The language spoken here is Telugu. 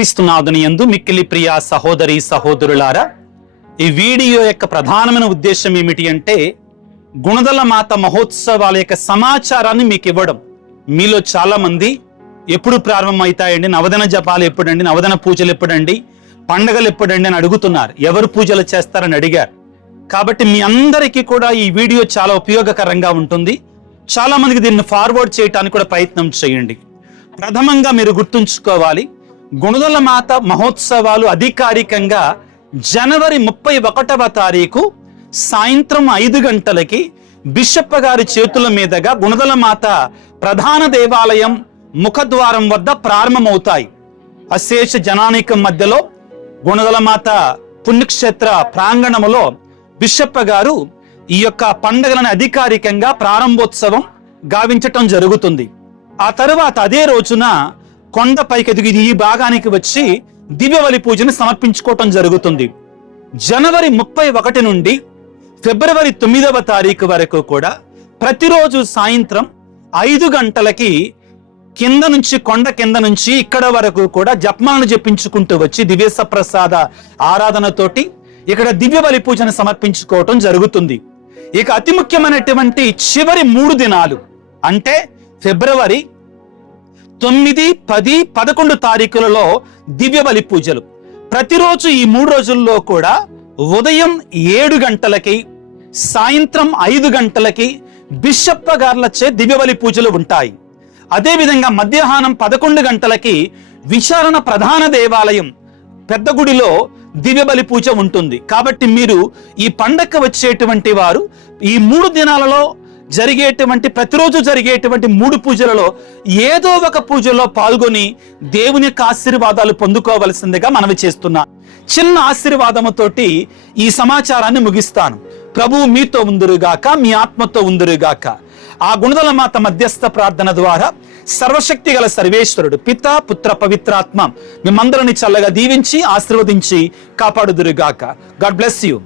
క్రీస్తునాథుని యందు మిక్కిలి ప్రియ సహోదరి సహోదరులారా, ఈ వీడియో యొక్క ప్రధానమైన ఉద్దేశం ఏమిటి అంటే గుణదల మాత మహోత్సవాల యొక్క సమాచారాన్ని మీకు ఇవ్వడం. మీలో చాలా మంది ఎప్పుడు ప్రారంభమవుతాయండి, నవదన జపాలు ఎప్పుడండి, నవదన పూజలు ఎప్పుడండి, పండగలు ఎప్పుడండి అని అడుగుతున్నారు. ఎవరు పూజలు చేస్తారని అడిగారు. కాబట్టి మీ అందరికీ కూడా ఈ వీడియో చాలా ఉపయోగకరంగా ఉంటుంది. చాలా మందికి దీన్ని ఫార్వర్డ్ చేయడానికి కూడా ప్రయత్నం చేయండి. ప్రథమంగా మీరు గుర్తుంచుకోవాలి, గుణదల మాత మహోత్సవాలు అధికారికంగా జనవరి 31వ తారీఖు సాయంత్రం 5 గంటలకి బిషప్ గారి చేతుల మీదుగా గుణదల మాత ప్రధాన దేవాలయం ముఖద్వారం వద్ద ప్రారంభమవుతాయి. అశేష జనానికం మధ్యలో గుణదల మాత పుణ్యక్షేత్ర ప్రాంగణములో బిషప్ గారు ఈ యొక్క పండుగలను అధికారికంగా ప్రారంభోత్సవం గావించటం జరుగుతుంది. ఆ తరువాత అదే రోజున కొండపైకి ఎదిగి ఈ భాగానికి వచ్చి దివ్యబలి పూజను సమర్పించుకోవటం జరుగుతుంది. జనవరి 31 నుండి ఫిబ్రవరి 9వ తారీఖు వరకు కూడా ప్రతిరోజు సాయంత్రం 5 గంటలకి కొండ కింద నుంచి ఇక్కడ వరకు కూడా జపమాలను జపించుకుంటూ వచ్చి దివ్య ప్రసాద ఆరాధనతోటి ఇక్కడ దివ్య బలి పూజను సమర్పించుకోవటం జరుగుతుంది. ఇక అతి ముఖ్యమైనటువంటి చివరి 3 దినాలు అంటే ఫిబ్రవరి 9, 10, 11 తారీఖులలో దివ్య బలి పూజలు. ప్రతిరోజు ఈ 3 రోజుల్లో కూడా ఉదయం 7 గంటలకి సాయంత్రం 5 గంటలకి బిషప్ గార్లచే దివ్య బలి పూజలు ఉంటాయి. అదేవిధంగా మధ్యాహ్నం 11 గంటలకి విచారణ ప్రధాన దేవాలయం పెద్ద గుడిలో దివ్య బలి పూజ ఉంటుంది. కాబట్టి మీరు ఈ పండగ వచ్చేటువంటి వారు ఈ 3 దినాలలో ప్రతిరోజు జరిగేటువంటి 3 పూజలలో ఏదో ఒక పూజలో పాల్గొని దేవుని యొక్క ఆశీర్వాదాలు పొందుకోవలసిందిగా మనవి చేస్తున్నా. చిన్న ఆశీర్వాదముతోటి ఈ సమాచారాన్ని ముగిస్తాను. ప్రభువు మీతో ఉందురుగాక, మీ ఆత్మతో ఉందురుగాక. ఆ గుణదల మాత మధ్యస్థ ప్రార్థన ద్వారా సర్వశక్తి గల సర్వేశ్వరుడు పిత పుత్ర పవిత్రాత్మ మిమ్మందరిని చల్లగా దీవించి ఆశీర్వదించి కాపాడుదురుగాక. God bless you.